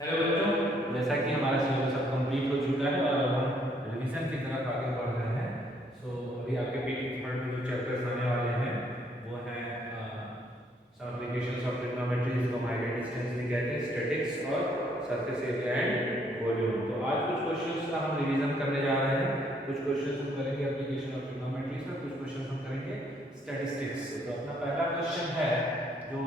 Hello बच्चों, जैसा कि हमारा सिलेबस अब कंप्लीट हो चुका है और अब हम रिवीजन की तरफ आगे बढ़ रहे हैं। अभी आपके पीटी थर्ड में जो चैप्टर्स आने वाले हैं वो हैं सम एप्लीकेशंस ऑफ ट्रिग्नोमेट्री, जिसको हम हाइट एंड डिस्टेंस भी कहते हैं, स्टैटिक्स और सरफेस एरिया एंड वॉल्यूम। तो आज कुछ क्वेश्चंस का हम रिवीजन करने जा रहे हैं। कुछ क्वेश्चंस हम करेंगे एप्लीकेशन ऑफ ट्रिग्नोमेट्री से, कुछ क्वेश्चंस हम करेंगे स्टैटिस्टिक्स से। तो अपना पहला क्वेश्चन है जो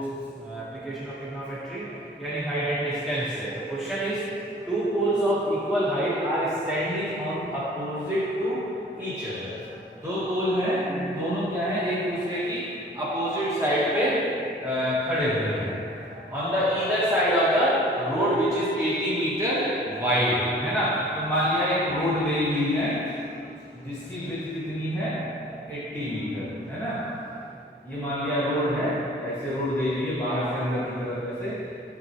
एप्लीकेशन ऑफ ट्रिग्नोमेट्री यानी हाइट एंड डिस्टेंस है। Question is two poles of equal height are standing on opposite to each other. दो पोल हैं, दोनों क्या है, एक दूसरे की अपोजिट साइड पे खड़े हुए हैं। On the either side of the road which is 80 metre wide, है ना। तो मान लिया एक रोड गई हुई है जिसकी विड्थ कितनी है, 80 मीटर, है ना। ये मान लिया रोड है, ऐसे रोड गई हुई है बाहर से अंदर की तरफ, ऐसे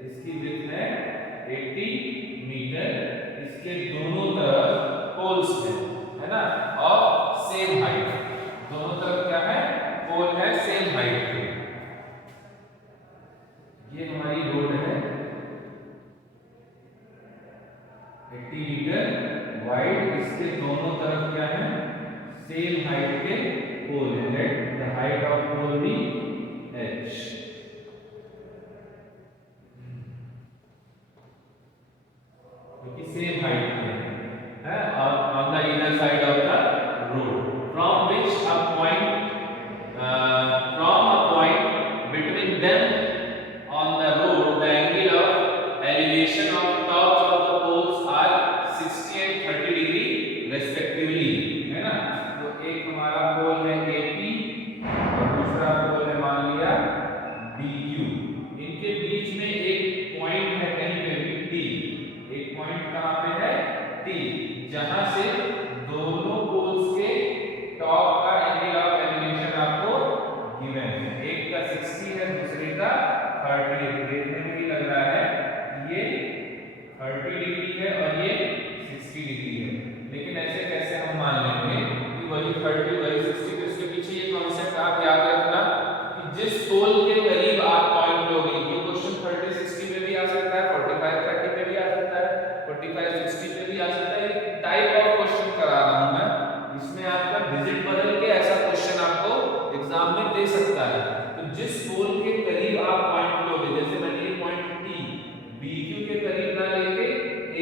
इसकी विड्थ है 80 मीटर। इसके दोनों तरफ पोल्स हैं, है ना, ऑफ सेम हाइट। दोनों तरफ क्या है, पोल है सेम हाइट के। ये हमारी रोड है 80 मीटर वाइड, इसके दोनों तरफ क्या है, सेम हाइट के पोल है। Let the height of pole be h। क्योंकि सेम हाइट के है और on the inner side of the road from which a point from a point between them on the road the angle of elevation of tops of the poles are 60 and 30 degree respectively, है ना। तो एक हमारा पोल है AP और दूसरा पोल है मान लिया BQ। इनके बीच में एक पॉइंट है कहीं पे भी T। एक पॉइंट कहां पे है, T, जहां से दोनों पोल्स के टॉप का एंगल ऑफ एलिवेशन आपको गिवन है। एक का 60 है, दूसरे का 30 है। देखने में ही लग रहा है कि ये 30 डिग्री है और ये 60 डिग्री है, लेकिन ऐसे कैसे हम मान लेंगे कि वही 30 वही 60। तो इसके पीछे ये कॉन्सेप्ट आप याद रखना कि जिस पोल के करीब आप पॉइंट लोगे, ये क्वेश्चन 30 60 पे भी आ सकता है, 45 30 पे भी आ सकता है, 45 60 पे भी आ सकता है। ये टाइप ऑफ क्वेश्चन करा रहा हूं मैं, इसमें आपका डिजिट बदल के ऐसा क्वेश्चन आपको एग्जाम में दे सकता है। तो जिस पोल के करीब आप पॉइंट लोगे, जैसे मैंने ये पॉइंट T BQ के करीब ना लेके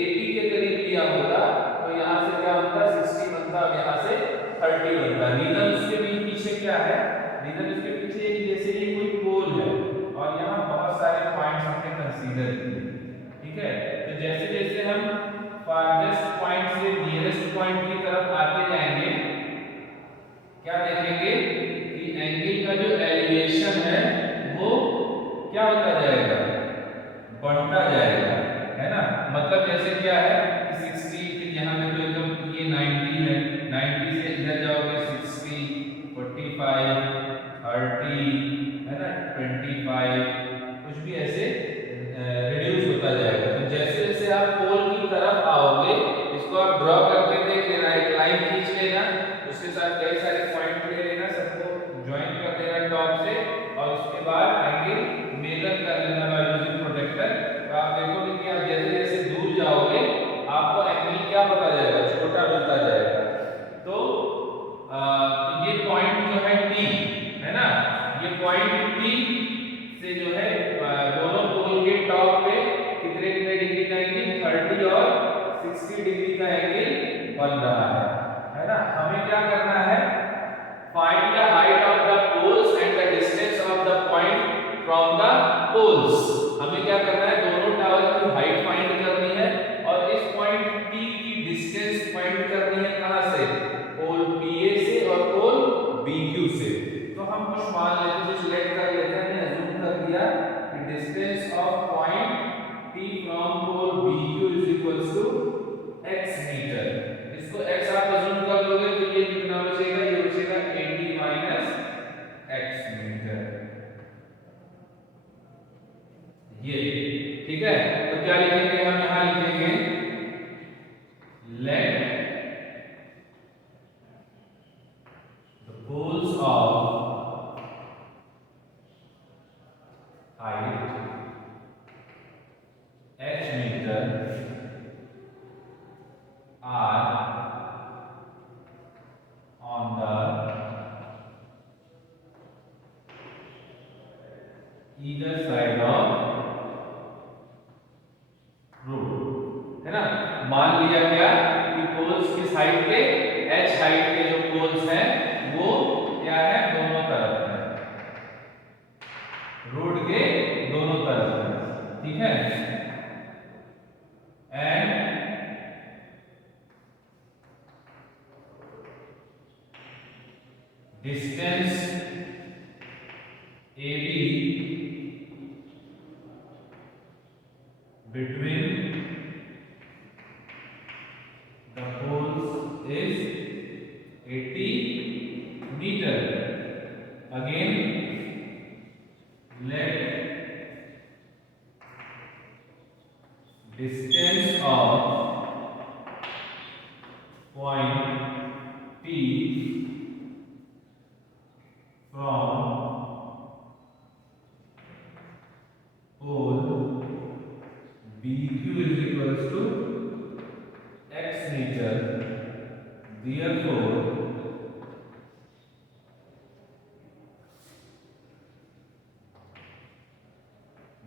AP के करीब लिया होता तो यहां से क्या बनता, 60 बनता और यहां से 30 बनता। रीजन उसके भी पीछे क्या है, रीजन उसके पीछे एक जैसे ये कोई पोल है और यहाँ बहुत सारे पॉइंट्स हमने कंसीडर किए, ठीक है। तो जैसे जैसे हम फारदेस्ट पॉइंट से नियरेस्ट पॉइंट की तरफ आते जाएंगे, क्या देखेंगे कि एंगल का जो एलिवेशन है वो क्या होता जाएगा, बढ़ता जाएगा, है ना। मतलब जैसे क्या है कि 60, फिर यहाँ पे तो एकदम ये 90 है, 90 से इधर जाओगे 60 45 30, है ना, 25, कुछ भी ऐसे रिड्यूस होता जाएगा। तो जैसे जैसे आप पोल की तरफ आओगे, इसको आप ड्रॉ करके देख लेना, एक लाइन खींच लेना, उसके साथ कई सारे पॉइंट ले लेना, सबको ज्वाइन कर देना टॉप से और उसके बाद एंगल मेजर कर लेना बाय यूजिंग प्रोटेक्टर। तो आप देखोगे कि आप जैसे जैसे दूर जाओगे आपको एंगल क्या होता जाएगा, छोटा मिलता जाएगा। तो ये पॉइंट जो है T, है ना, ये पॉइंट T से जो है दोनों पोल के टॉप पे कितने कितने डिग्री का एंगल, 30 और 60 डिग्री का एंगल बन रहा है ना। हमें क्या करना है, find the height of the poles and the distance of the point from the poles. हमें क्या करना है, दोनों टावर की हाइट फाइंड करनी है और इस पॉइंट P की डिस्टेंस फाइंड करनी है कहां से, पोल PA से और पोल BQ से। तो हम कुछ मान लेते हैं, सिलेक्ट कर लेते हैं, हमने अज्यूम कर लिया कि distance of point P from pole BQ is equals to x metre. इसको x आप अज्यूम कर लोगे तो ये कितना बचेगा, ये बचेगा 80 माइनस x मीटर, ये, ठीक है। तो क्या लिखेंगे हम, यहां लिखेंगे let the poles of height h metre meter are on the either side of road, है ना। मान लिया क्या कि पोल्स किस हाइट के, h हाइट के जो पोल्स हैं वो क्या है, दोनों तरफ है, रोड के दोनों तरफ है, ठीक है। And distance AB between the poles is 80 meter. Again, let distance of point P from pole BQ is equals to x meter. Therefore,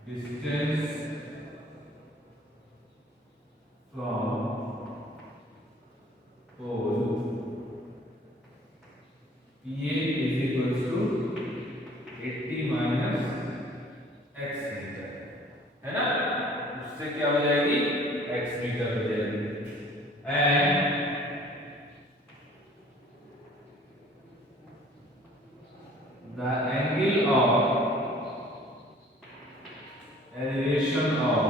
distance from pole PA is equals to 80 minus x meter, है ना। उससे क्या हो जाएगी, x metre हो जाएगी। And the angle of elevation of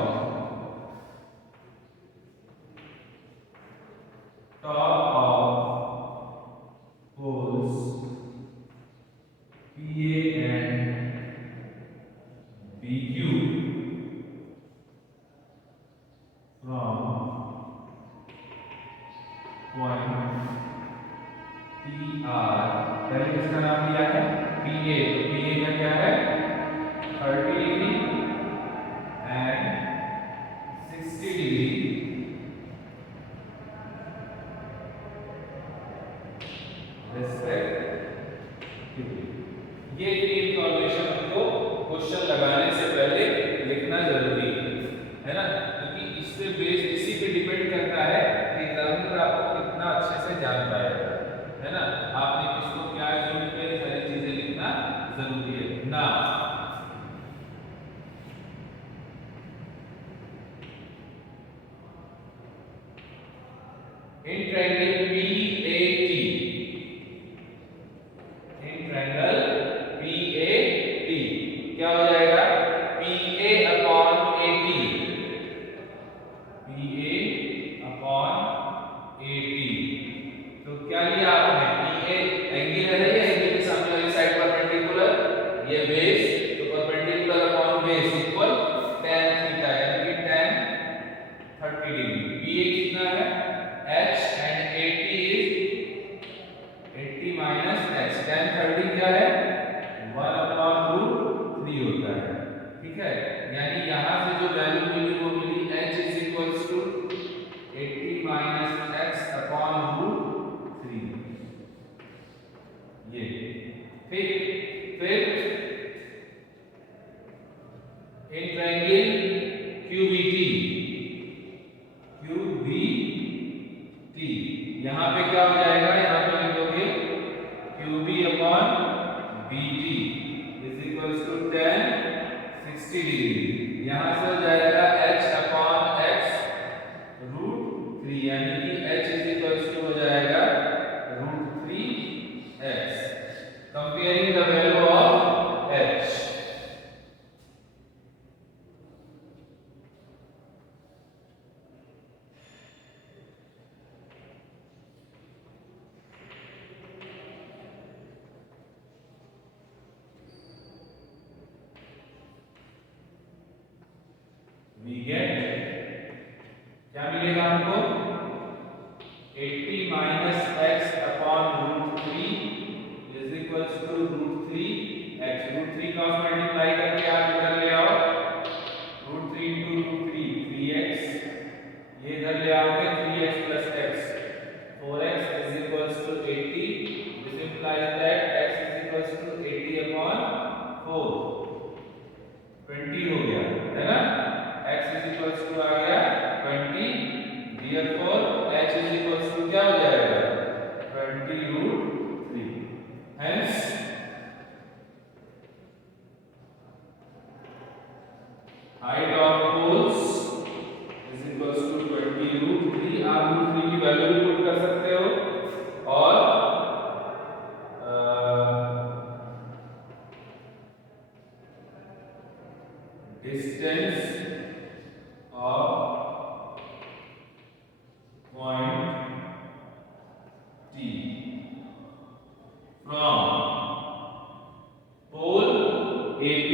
top of poles PA and BQ from point PR, पहले इसका नाम दिया है PA, तो PA का क्या है 30 डिग्री and 60 डिग्री रेस्पेक्टिवली। ये इतनी इंफॉर्मेशन हमको क्वेश्चन लगाने से पहले लिखना जरूरी है ना, क्योंकि इससे बेस इसी पे डिपेंड करता है कि एग्जामिनर आपको कितना अच्छे से जान पाएगा, है ना। आपने किसको क्या यूज किया, सारी चीजें लिखना जरूरी है ना। In triangle PAT, in triangle PAT क्या हो जाएगा, PA upon AT, PA upon AT। तो क्या लिया आपने, PA एंगल है, ये एंगल के सामने वाली साइड परपेंडिकुलर, ये बेस, तो perpendicular upon base equal tan theta, यानी कि tan 30 डिग्री। PA कितना है h and AT is 80 minus x, tan 30 क्या है 1/√3 होता है, ठीक है। यानी यहां से जो वैल्यू मिली वो मिली h is equals to 80 minus x upon √3, ये ठीक। फिर इन ट्रायंगल QBT, यहां पे क्या हो जाएगा, यहां पे लिखोगे QB upon BT is equals to tan 60 degree, यहां से हो जाएगा h अपॉन x √3, यानी कि h इज इक्वल्स टू हो जाएगा √3x। Comparing the value of h, we get क्या मिलेगा हमको 80 minus x upon √3 is equals to √3x, √3 का मल्टीप्लाई करके आप इधर ले आओ, √3 into √3 3x इधर ले आओगे 3x plus x, 4x is equals to 80. This implies that x is equals to 80 upon 4, 20 हो गया है ना। x is equals to आ गया 20, therefore h is equals to क्या हो जाएगा 20√3। Hence height of poles is equals to 20√3। आप √3 की वैल्यू भी पुट कर सकते हो और distance of point T from pole AP,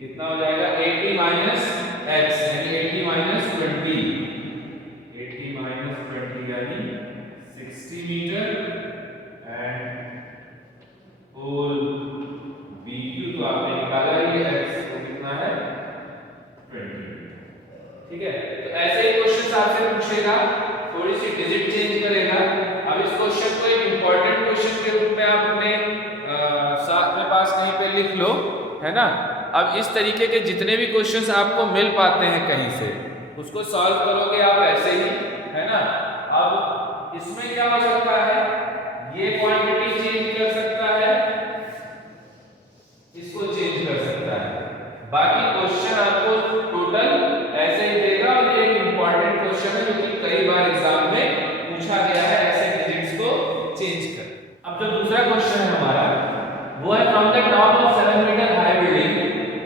कितना हो जाएगा 80 माइनस x यानी 80 माइनस 20, 80 माइनस 20 यानी 60 मीटर एंड पोल BQ तो आपने निकाला ही है x तो कितना है 20। ठीक है, तो ऐसे ही क्वेश्चन आपसे पूछेगा, थोड़ी सी डिजिट चेंज करेगा। अब इस क्वेश्चन को एक इंपॉर्टेंट क्वेश्चन के रूप में आप अपने साथ में पास कहीं पे लिख लो, है ना। अब इस तरीके के जितने भी क्वेश्चंस आपको मिल पाते हैं कहीं से, उसको सॉल्व करोगे आप ऐसे ही, है ना। अब इसमें क्या हो सकता है, ये क्वांटिटी चेंज कर सकता है, इसको चेंज कर सकता है, बाकी क्वेश्चन आपको टोटल ऐसे ही देगा। और ये एक इंपॉर्टेंट क्वेश्चन है जो कि कई बार एग्जाम में पूछा गया है, ऐसे डिजिट्स को चेंज कर। अब जो दूसरा क्वेश्चन है हमारा वो है from the top of 7 metre high building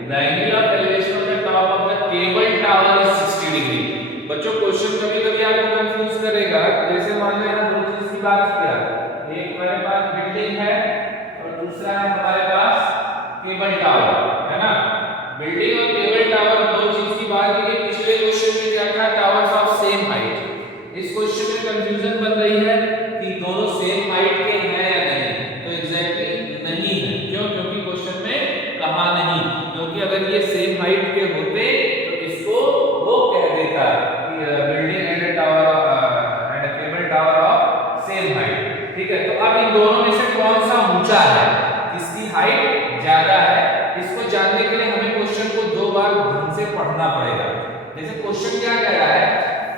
the angle of elevation of the top of the cable tower is 60 degree. बच्चों क्वेश्चन कभी-कभी आपको कंफ्यूज करेगा, जैसे मान लो यहाँ दो चीज की बात किया, एक हमारे पास बिल्डिंग है और दूसरा है हमारे पास केबल टावर, है ना। बिल्डिंग और केबल टावर दो चीज की बात की गई। पिछले क्वेश्चन में क्या था, टावर्स ऑफ सेम हाइट। इस क्वेश्चन में कंफ्यूजन बन रही है कि दोनों सेम हाइट के हैं या नहीं, तो एग्जैक्टली नहीं है। क्यों? क्योंकि क्वेश्चन में कहा नहीं, क्योंकि अगर ये सेम हाइट के होते तो इसको वो कह देता कि building and tower and cable tower of same height. ठीक है, तो अब इन दोनों में से कौन सा ऊंचा है, किसकी हाइट ज्यादा है, इसको जानने के लिए हमें क्वेश्चन को दो बार ढंग से पढ़ना पड़ेगा। जैसे क्वेश्चन क्या कह रहा है,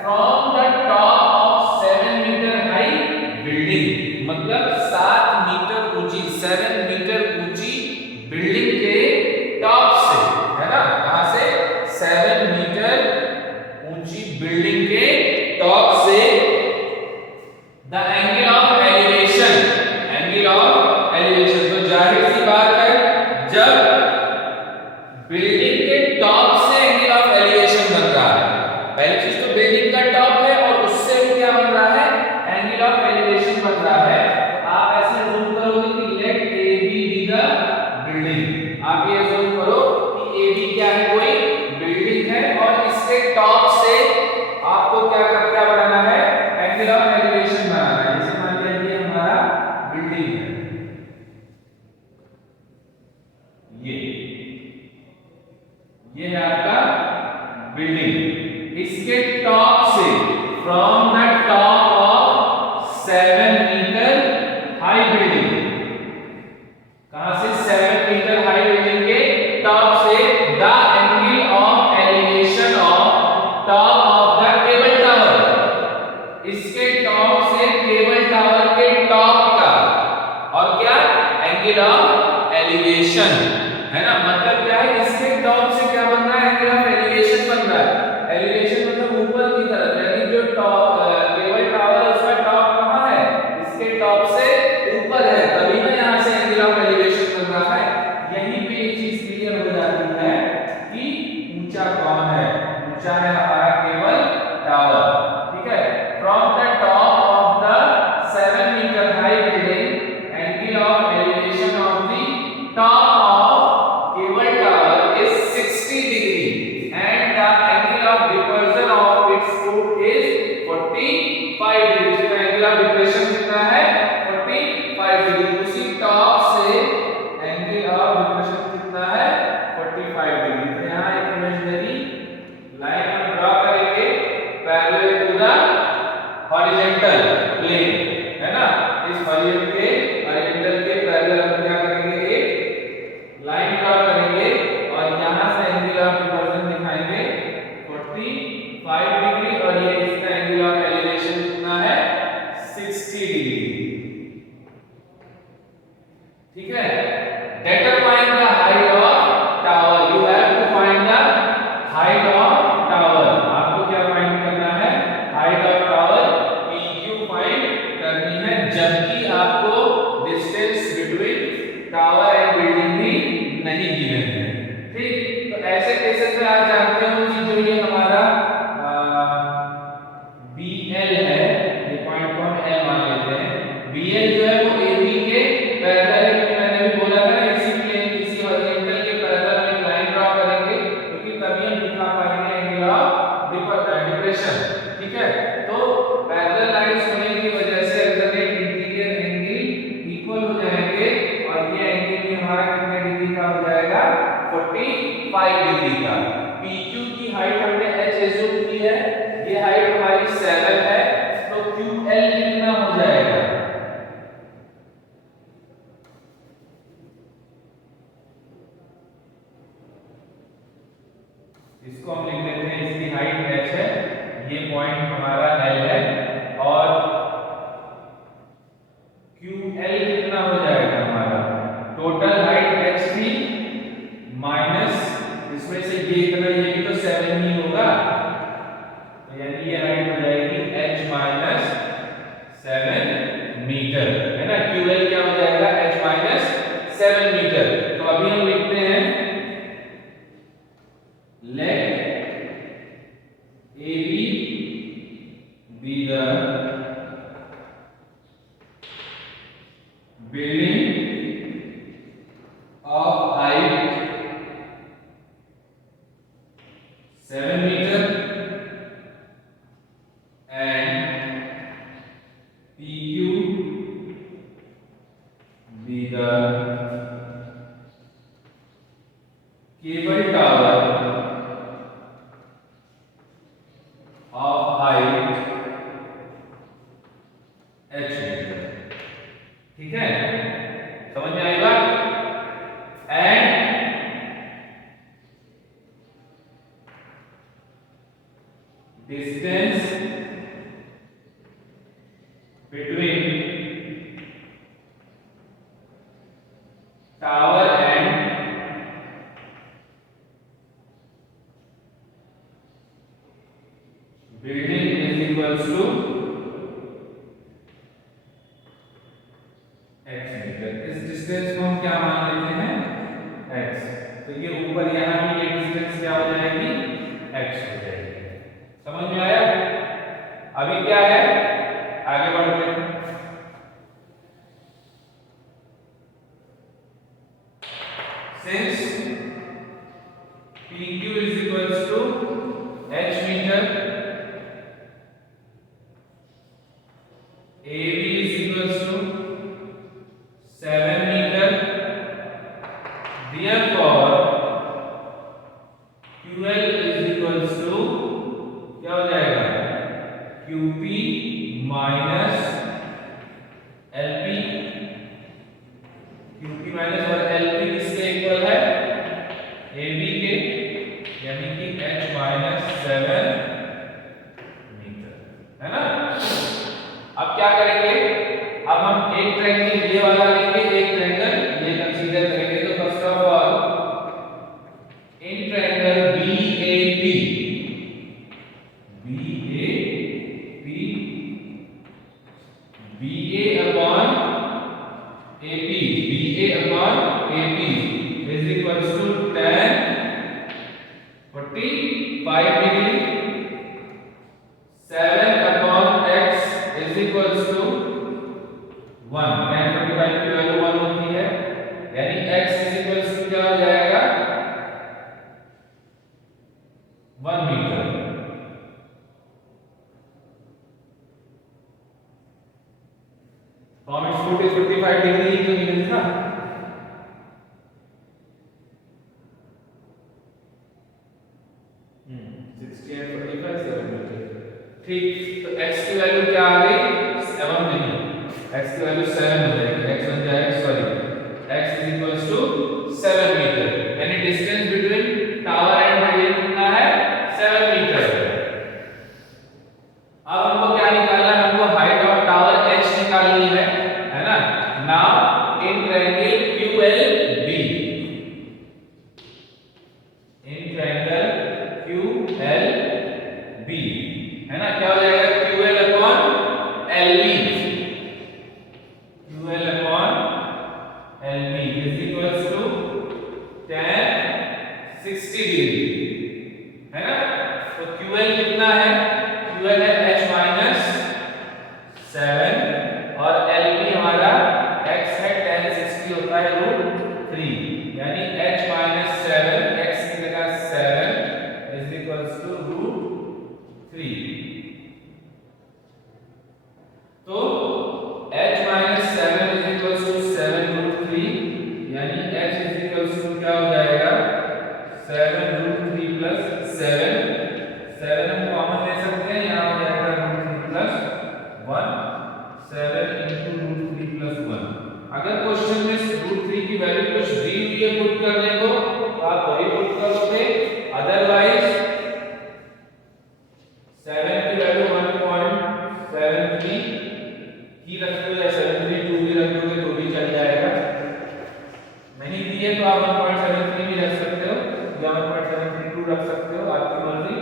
from the top of 7 metre high building, मतलब 7 मीटर ऊंची, 7 मीटर ऊंची बिल्डिंग के टॉप से, है ना। कहां से, 7 मीटर ऊंची बिल्डिंग के टॉप से the angle of elevation, angle of elevation, तो जाहिर सी बात है जब बिल्डिंग के टॉप से एंगल ऑफ एलिवेशन बन रहा है, पहली चीज तो बिल्डिंग का टॉप है और उससे क्या बन रहा है, एंगल ऑफ एलिवेशन बन रहा है। तो आप ऐसे अज्यूम करोगे कि let AB be the building. आप ये अज्यूम करो कि AB क्या है, कोई बिल्डिंग है और इसके टॉप से आपको क्या बनाना है, एंगल ऑफ एलिवेशन बनाना है। जैसे मान लीजिए ये हमारा बिल्डिंग है, ये है आपका बिल्डिंग, इसके टॉप से, from the top of 7 metre high building, कहां से, 7 मीटर हाई बिल्डिंग के टॉप से the angle of elevation of top of the cable tower, इसके टॉप से केबल टावर के टॉप का, और क्या, एंगल ऑफ एलिवेशन, है ना। मतलब क्या है, इसके टॉप से क्या बन रहा है, एंगल ऑफ एलिवेशन बन रहा है। एलिवेशन मतलब ऊपर की तरफ, यानी जो टॉप केबल टावर है उसका टॉप कहां है, इसके टॉप से ऊपर है, तभी ना यहां से एंगल ऑफ एलिवेशन बन रहा है। यहीं पे एक चीज क्लियर हो जाती है कि ऊंचा कौन है, ऊंचा है हमारा केबल टावर। ठीक है, from the top of the 7 metre high building, angle of elevation of the top cable tower is 60 degree and the angle of depression of its foot is 45 degree। तो angle of depression कितना है, 45 degree. उसी top से angle of depression कितना है, 45 degree. 45 degree का। PQ की height हमने h एज्यूम की है, ये हाइट हमारी 7 है, तो QL कितना हो जाएगा? इसको हम लिख देते हैं, इसकी हाइट h है, ये पॉइंट हमारा L है, और QL कितना हो जाएगा हमारा? टोटल हाइट h थी माइनस इसमें से ये इतना, ये भी तो 7 ही होगा, तो यानी ये हाइट हो जाएगी h माइनस 7 मीटर, है ना। QL क्या हो जाएगा? h minus 7 metre. तो अभी हम लिखते हैं let AB be the building of height 7 meter and PQ be the cable tower of height h metre. ठीक है, समझ में आएगा? And distance between tower and building is equals to x metre. इस डिस्टेंस को हम क्या मान लेते हैं? x। तो ये ऊपर यहां भी ये डिस्टेंस क्या हो जाएगी? x हो जाएगी। समझ में आया? अभी क्या है, आगे बढ़ते हैं। Since PQ is equals to h meter, AB is equals to 7 meter, therefore QL is equals to क्या हो जाएगा? QP minus LP। QP minus और LP किसके इक्वल है? AB के, यानी कि h माइनस 7 मीटर, है ना। अब क्या करेंगे? अब हम एक ट्रायंगल ये वाला लेंगे, एक ट्रायंगल ये कंसीडर करेंगे। तो first of all in triangle BAP BA upon AP is equals to tan 45 degree, 7 upon x is equals to 1। tan 45 की वैल्यू 1 होती है, यानी x is equals to क्या हो जाएगा? 1 मीटर। तो हम इसको 45 डिग्री ही तो निकल था। ठीक, तो x की वैल्यू क्या आ गई? 7 नहीं, x की वैल्यू 7 हो जाएगी, x बन जाएगा, sorry, x is equals to 7 metre, यानी distance between tower and building कितना है? 7 मीटर। अब हमको क्या निकालना है? हमको हाइट ऑफ टावर h निकालनी है ना। Now in triangle QLB, in triangle QLB, है ना, क्या हो जाएगा? QL upon LB, QL upon LB is equals to tan 60 degree, है ना। तो QL कितना है? QL है h माइनस 7 और LB हमारा x है, tan 60 होता है √3, यानी h माइनस 7, x की जगह 7 इज इक्वल्स टू √3। तो h minus 7 is equals to 7 √3, यानी h इज इक्वल्स टू क्या हो जाएगा? रख सकते हो, आपकी मर्जी।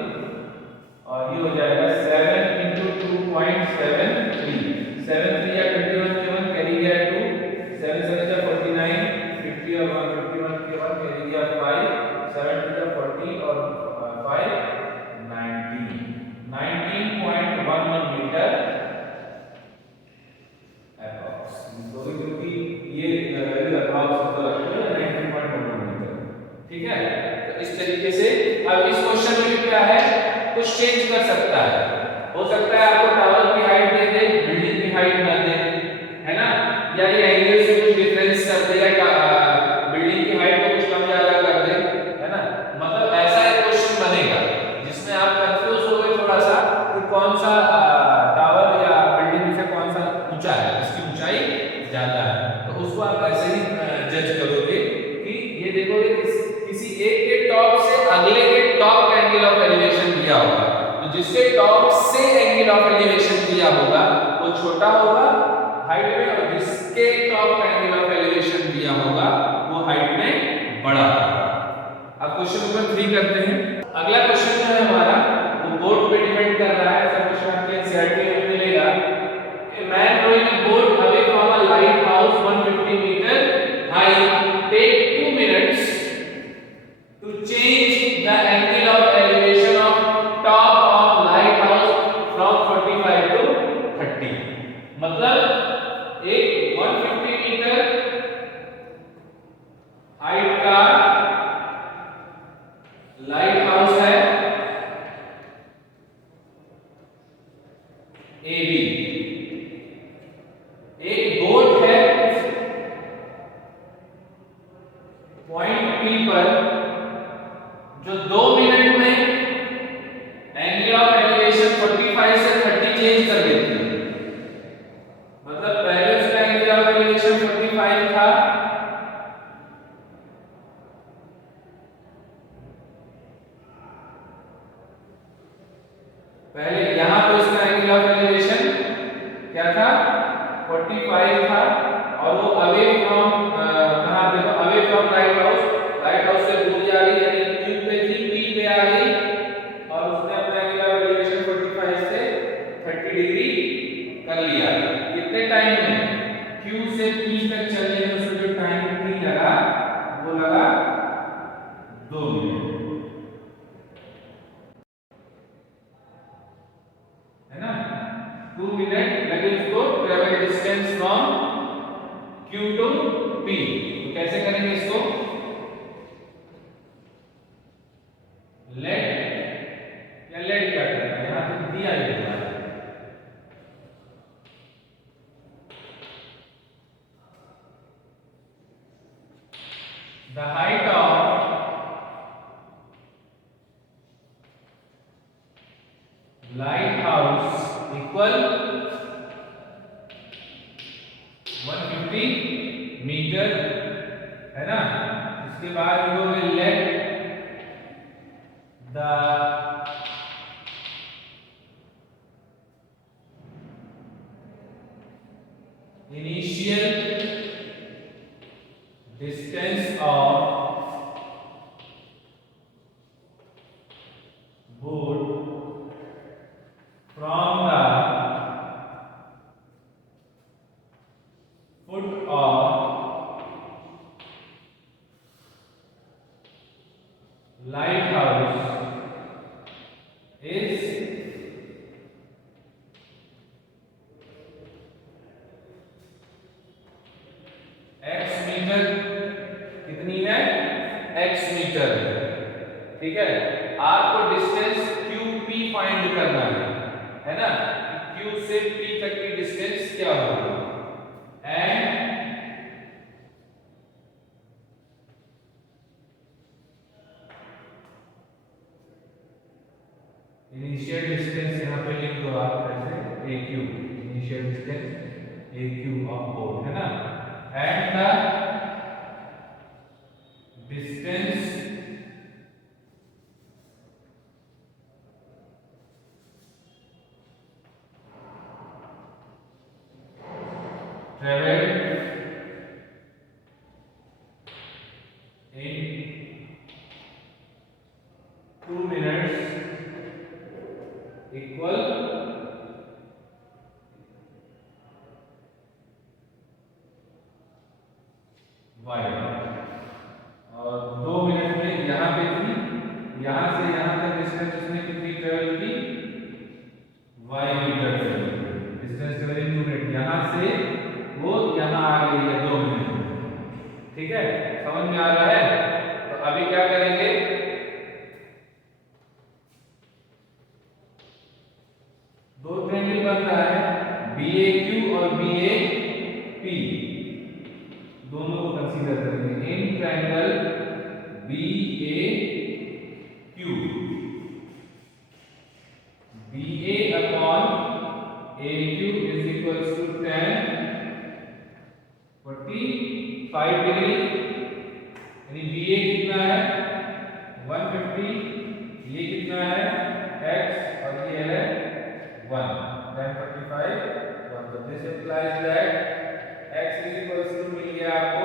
और ये हो जाएगा 7 into 2.73, 7 3 या 21 के 1 कैरी गया 2, 7 7 या 49, 50 और 151 के 1 कैरी गया 5, 7 2 या 40 और 5 19.11 मीटर अप्रॉक्स। क्योंकि ये वैल्यू अप्रॉक्स तो रखते हैं 19.11 मीटर, ठीक है। तो इस तरीके से अब इस क्वेश्चन में भी क्या है, कुछ चेंज कर सकता है। हो सकता है आपको टावर की हाइट दे दे, बिल्डिंग की हाइट ना दे, है ना, या ये एंगल से कुछ डिफरेंस कर दे, या बिल्डिंग की हाइट को कुछ कम ज्यादा कर दे, है ना। मतलब ऐसा एक क्वेश्चन बनेगा जिसमें आप कंफ्यूज हो गए थोड़ा सा कि कौन सा टावर या बिल्डिंग में से कौन सा ऊंचा है, इसकी ऊंचाई ज्यादा है। तो उसको आप ऐसे ही जज करोगे कि ये देखोगे किसी एक के टॉप से अगले के टॉप का एंगल ऑफ एलिवेशन दिया होगा, तो जिसके टॉप से एंगल ऑफ एलिवेशन दिया होगा वो छोटा होगा हाइट में, और जिसके टॉप का एंगल ऑफ एलिवेशन दिया होगा वो हाइट में बड़ा होगा। अब क्वेश्चन नंबर 3 करते हैं। अगला क्वेश्चन जो है हमारा वो बोर्ड पे डिपेंड कर रहा है। ऐसा क्वेश्चन आपके एनसीईआरटी में मिलेगा। A man rowing a boat away from a lighthouse 150 meter high take 2 minutes to change the angle of elevation of top of lighthouse from 45 to 30। मतलब एक 150 मीटर हाइट का लाइट हाउस है AB, एक boat है point P पर जो 2 minute में angle of elevation 45 से 30 चेंज कर देती है। मतलब पहले उसका एंगल ऑफ एलिवेशन 45 था, पहले यहां पे उसका एंगल ऑफ एलिवेशन क्या था 45 था, और वो अवे फ्रॉम कहां देखो, away from light house, light house से दूर जा रही, यानी Q पे थी, P पे आ गई, और उसने अपना एंगल ऑफ एलिवेशन 45 से 30 डिग्री कर लिया। कितने टाइम में, Q से P तक चलने में उसको जो टाइम T लगा वो लगा 2 मिनट, है ना। 2 मिनट लगे उसको travel distance from Q to P। तो कैसे करेंगे इसको, लेट या लेट क्या करना है, यहां तो दिया ही है। The height of lighthouse equal 150 metre, है ना। इसके बाद लिखोगे let the initial distance of boat from the foot of lighthouse is x metre. कितनी है, x मीटर, ठीक है। आपको डिस्टेंस QP फाइंड करना है ना, Q से P तक की डिस्टेंस क्या होगी, एंड इनिशियल डिस्टेंस यहां पे लिख दो आप ऐसे AQ, initial distance AQ of boat, है ना, and the distance traveled in 2 minutes equal y, और 2 मिनट में यहाँ पे थी, यहाँ से यहाँ तक डिस्टेंस उसने कितनी ट्रेवल की, y मीटर ट्रेवल की। डिस्टेंस ट्रेवल इन 2 मिनट, यहाँ से वो यहाँ आ गई है 2 मिनट। ठीक है, समझ में आ रहा है? तो अभी क्या करेंगे, दो ट्रायंगल बन रहा है BAQ और BAP, दोनों को कंसीडर करेंगे। In triangle BAQ, BA upon AQ is equals to 10 45 degree, यानी BA कितना है 150, ये कितना है x और ये है 1, then 45 1, so this implies that x is equals to मिल गया आपको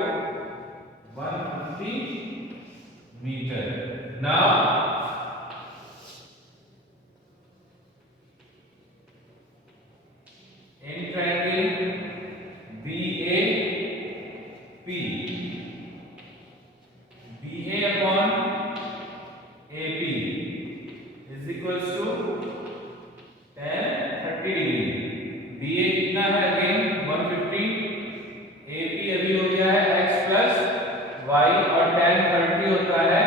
150 metre. Now in triangle BAP, BA upon AP is equals to 10 30 degree. BA कितना है अगेन 150, AP अभी हो गया है x प्लस y, और tan 30 होता है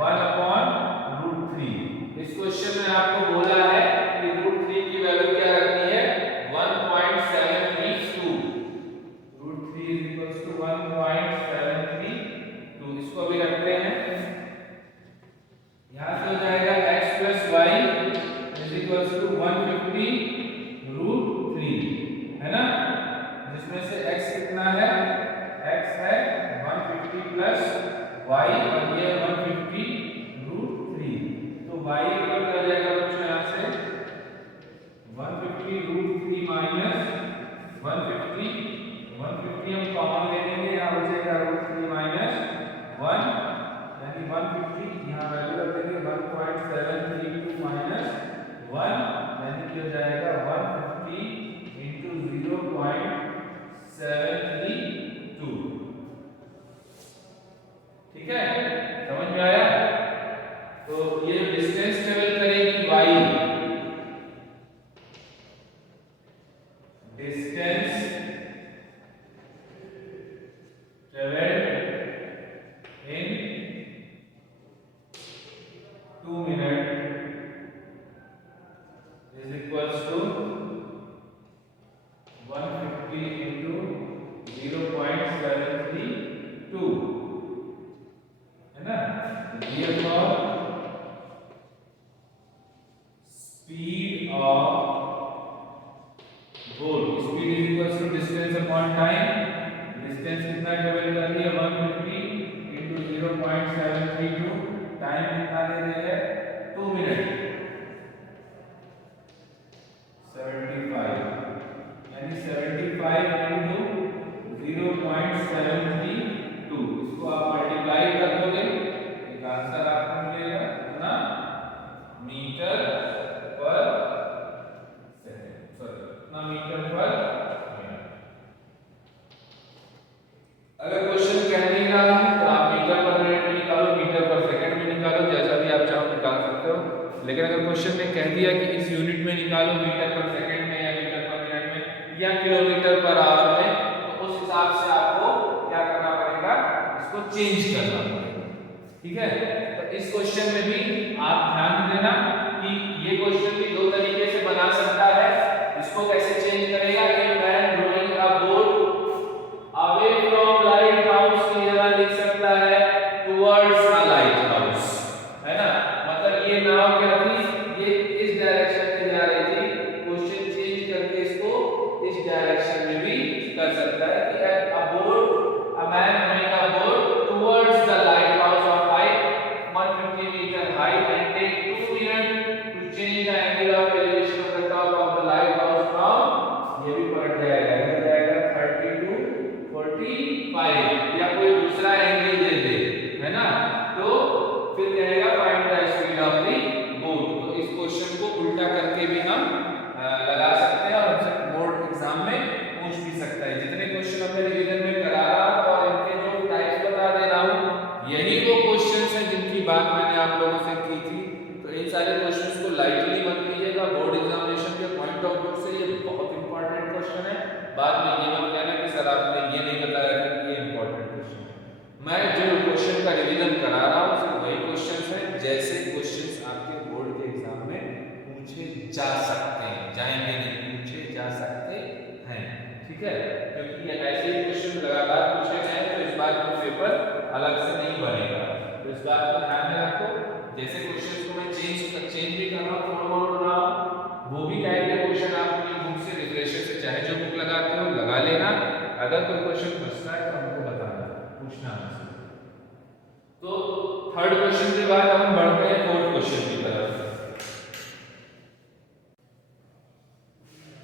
1/√3। इस क्वेश्चन में आपको बोला है कि √3 की वैल्यू क्या रखनी है 1.732, √3 is equals to 1.732। इसको भी रखते हैं, यहाँ से हो जाएगा x plus y is equals to 150√3, है ना, जिसमें से x कितना है, x है 150 प्लस y और ये 150√3, तो y इक्वल कर जाएगा बच्चों यहाँ से 150√3 माइनस 150 हम कॉमन ले लेंगे, यहाँ बचेगा √3 माइनस 1, यानी 150 यहाँ वैल्यू रख देंगे 1.732 माइनस 1, यानी कि हो जाएगा 150 into 0.732। ठीक है, समझ में आया? तो ये डिस्टेंस ट्रेवल करेगी y, distance travel in 2 minute is equals to 150 into 0.732, है ना। Therefore speed of boat, speed is equals to distance upon time, distance कितना ट्रेवल कर रही है 150 into 0.732, टाइम कितना ले रही है 2 मिनट 75, यानी 75 into 0.732, इसको आप मल्टीप्लाई कर दोगे, एक आंसर आपको मिलेगा कितना, मीटर पर सेकंड, सॉरी कितना मीटर पर मिनट। अगर क्वेश्चन कह देगा तो आप मीटर पर मिनट में निकालो, मीटर पर सेकंड में निकालो, जैसा भी आप चाहो निकाल सकते हो। लेकिन अगर क्वेश्चन ने कह दिया कि इस यूनिट में निकालो, मीटर पर सेकंड में या मीटर पर मिनट में या किलोमीटर पर आवर में, तो उस हिसाब से आपको क्या करना पड़ेगा, इसको चेंज करना पड़ेगा। ठीक है, तो इस क्वेश्चन में भी आप ध्यान देना कि ये क्वेश्चन भी दो तरीके से बना सकता है। इसको कैसे चेंज करेगा, a man drawing a boat away from light house की जगह लिख सकता है टुवर्ड्स द लाइट हाउस, है ना, मतलब ये नाव क्या थी, ये इस डायरेक्शन में जा रही थी, क्वेश्चन चेंज करके इसको इस डायरेक्शन में भी कर सकता है कि a boat, a man drawing a boat towards the lighthouse of height 150 metre सारे क्वेश्चंस को लाइटली मत लीजिएगा, बोर्ड एग्जामिनेशन के पॉइंट ऑफ व्यू से ये बहुत इंपॉर्टेंट क्वेश्चन है। बाद में ये मत कहना कि सर आपने ये नहीं बताया था कि ये इंपॉर्टेंट क्वेश्चन है। मैं जो क्वेश्चन का रिवीजन करा रहा हूँ सिर्फ वही क्वेश्चंस हैं जैसे क्वेश्चंस आपके बोर्ड के एग्जाम में पूछे जा सकते हैं, जाएंगे नहीं, पूछे जा सकते हैं, ठीक है। क्योंकि ये ऐसे ही क्वेश्चन लगातार पूछे गए हैं तो इस बार का पेपर अलग से नहीं बनेगा, तो इस बात को ध्यान में रखो। जैसे क्वेश्चंस को मैं चेंज भी कर रहा हूँ, थोड़ा मोड़ रहा हूँ, वो भी टाइप के क्वेश्चन आप अपनी बुक से रिफ्रेशर से चाहे जो बुक लगाते हो लगा लेना। अगर कोई क्वेश्चन फंसता है तो हमको बताना, पूछना हमसे। तो थर्ड क्वेश्चन के बाद हम बढ़ते हैं फोर्थ क्वेश्चन की तरफ।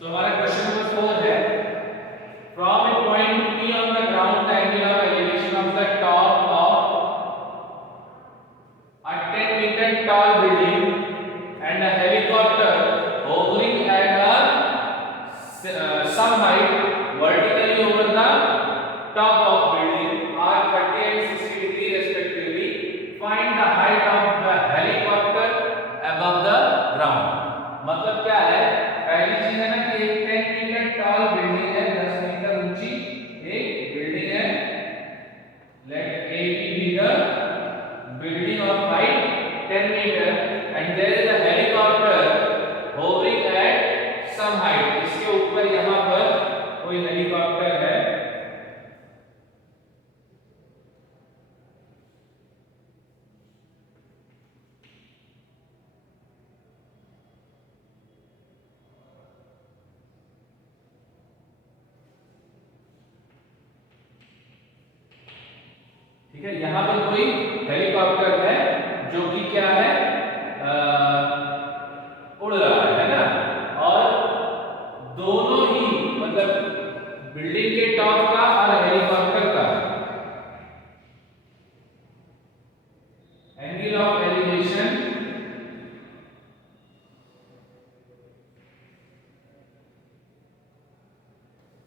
तो हमारा क्वेश्चन नंबर 4 है, from A point P on the ground the angle of elevation of the top of a 10-meter tall building and a helicopter hovering at some height vertically over the top of building are 30 and 60 degree respectively. Find the height of the helicopter above the ground. मतलब क्या है, पहली चीज है ना कि एक 10 metre tall building है, 10 मीटर ऊंची एक बिल्डिंग है। Let A be the building of height 10 meter and there is a helicopter hovering at some height. इसके ऊपर यहाँ पर कोई हेलीकॉप्टर है, ठीक है। यहाँ पर कोई हेलीकॉप्टर है जो कि क्या है, उड़ रहा है ना, और दोनों ही मतलब बिल्डिंग के टॉप का और हेलीकॉप्टर का एंगल ऑफ एलिवेशन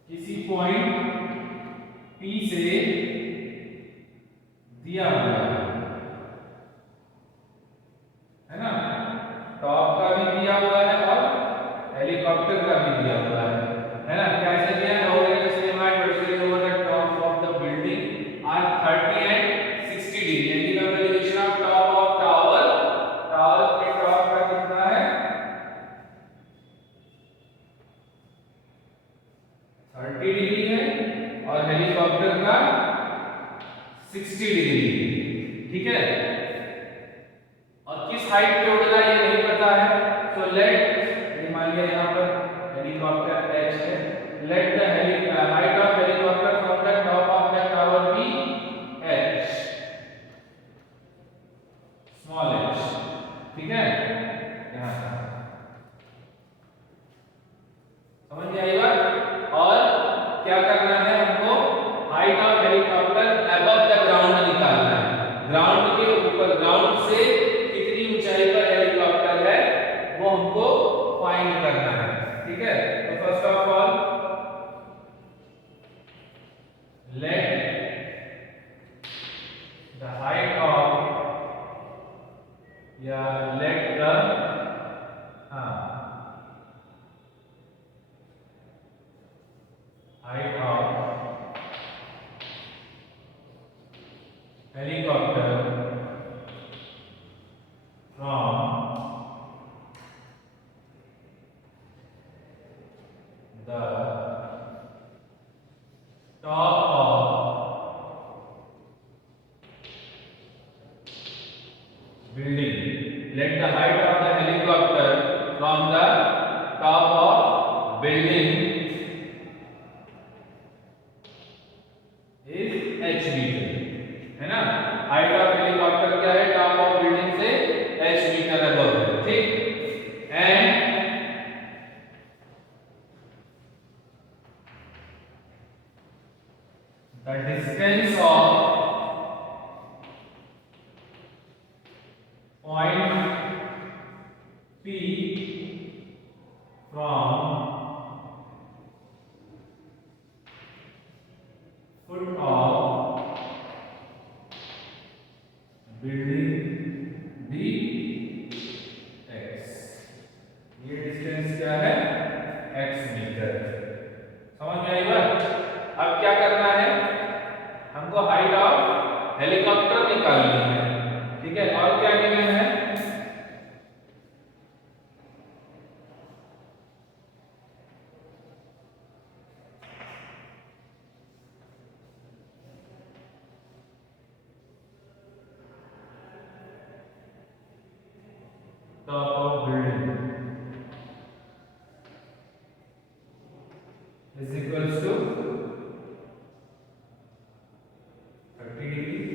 किसी पॉइंट P से दिया हुआ है ना, टॉप का भी दिया हुआ है और हेलीकॉप्टर का भी दिया हुआ है ना। कैसे दिया है, over the top of the building are 30 and 60 degree, angle of elevation of top of tower, tower के टॉप का कितना है 30 डिग्री है और हेलीकॉप्टर का 60 डिग्री, ठीक है। और किस हाइट पे उड़ रहा है ये नहीं पता है, तो लेट, ये मान लिया यहाँ पर हेलीकॉप्टर H है, let the height of helicopter from the top of the tower be H, small h, ठीक है। यहाँ समझ में आई बात। और क्या करना है हमको, height of helicopter above the ground निकालना है, ग्राउंड के ऊपर, ग्राउंड से कितनी ऊंचाई पर हेलीकॉप्टर है वो हमको फाइंड करना है, ठीक है। तो first of all let the height of, या let the height of helicopter from the top of building. Let the height of the helicopter from the top of building H metre, है ना। Height of helicopter क्या है, top of building से H metre above है, ठीक। And the distance of point P फ्रॉम foot of building B top of building is equals to 30 degree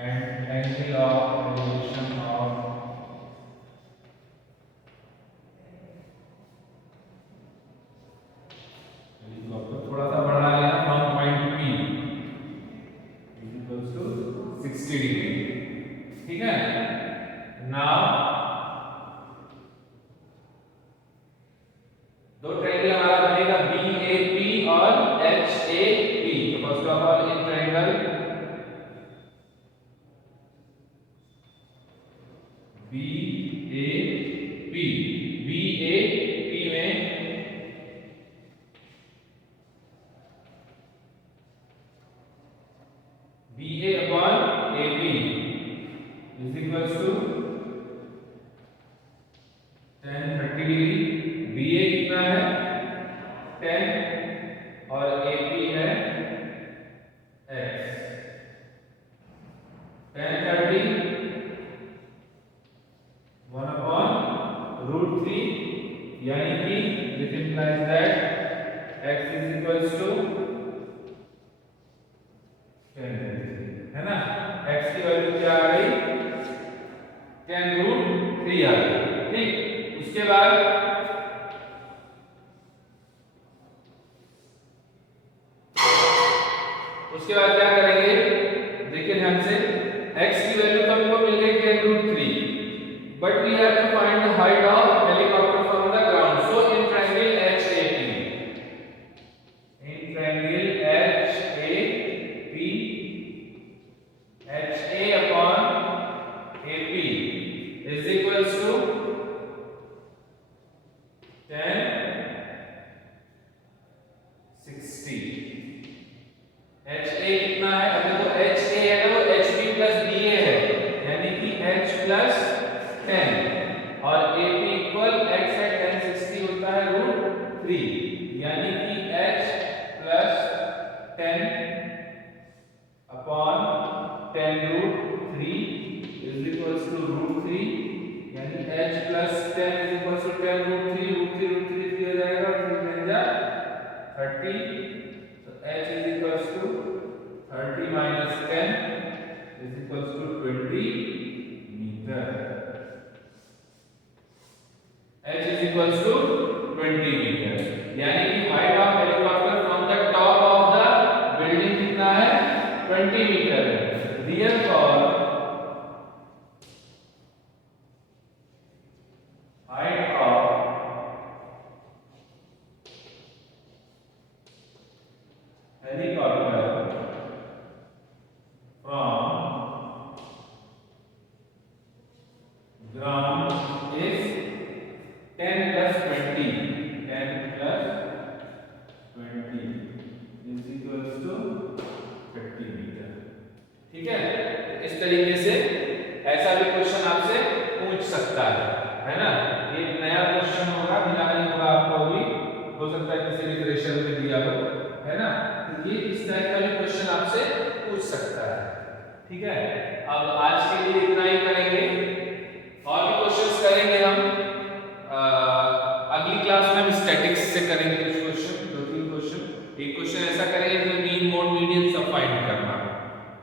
and angle of elevation of helicopter थोड़ा सा बढ़ा लेना from point P is equals to 60 degree. ठीक है. Now दो triangle हमारा बनेगा BAP और HAP. तो first of all in triangle BAP में BA upon AB is equals to tan 30 degree. BA कितना है 10 और AP है x. tan 30 1 upon √3 यानी कि this implies that x is equals to 10 है ना. x की वैल्यू क्या आ गई 10 √3 आ गई. ठीक. उसके बाद क्या करेंगे देखिए ध्यान से. x की वैल्यू तो हमको मिल गई 10 √3 but we have to find the height of helicopter from the ground. So in triangle HAP HA upon AP is equals to 10 60. HA कितना है अब देखो HA है ना वो HB plus BA है यानी कि H plus 10 और AP इक्वल x है 10 60 होता है √3 यानी कि H plus 10 upon 10 √3 is equals to √3 यानी H plus 10 is equals to 10 √3 √3 हो जाएगा 3 बन जा 30. तो H is equals to 30 minus 10 is equals to 20 meter. H is equals to 20 meter यानी कि height of helicopter from the top of the building कितना है 20 मीटर है. Real for height of helicopter from ground is 10 plus 20 is equals to 30 meter. ठीक है. इस तरीके से ऐसा भी क्वेश्चन आपसे पूछ सकता है ना. ये नया क्वेश्चन होगा मिला नहीं होगा आपको अभी हो सकता है किसी भी प्रेशर में दिया हो है ना. ये इस तरह का भी क्वेश्चन आपसे पूछ सकता है. ठीक है. अब आज के लिए इतना ही करेंगे और भी क्वेश्चंस करेंगे हम अगली क्लास में. हम स्टैटिक्स से करेंगे कुछ क्वेश्चन 2-3 क्वेश्चन. एक क्वेश्चन ऐसा करेंगे जो मीन मोड मीडियन सब फाइंड करना.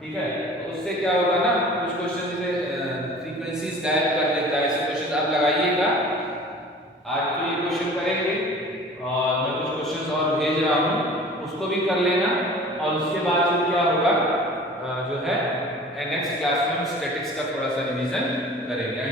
ठीक है. तो उससे क्या होगा ना कुछ क्वेश्चन जैसे फ्रीक्वेंसीज गायब कर देता है ऐसे क्वेश्चन आप लगाइएगा. आज तो ये क्वेश्चन करेंगे और मैं कुछ क्वेश्चंस और भेज रहा हूँ उसको भी कर लेना और उसके बाद फिर क्या होगा जो है नेक्स्ट क्लास में हम स्टैटिक्स का थोड़ा सा रिवीजन करेंगे.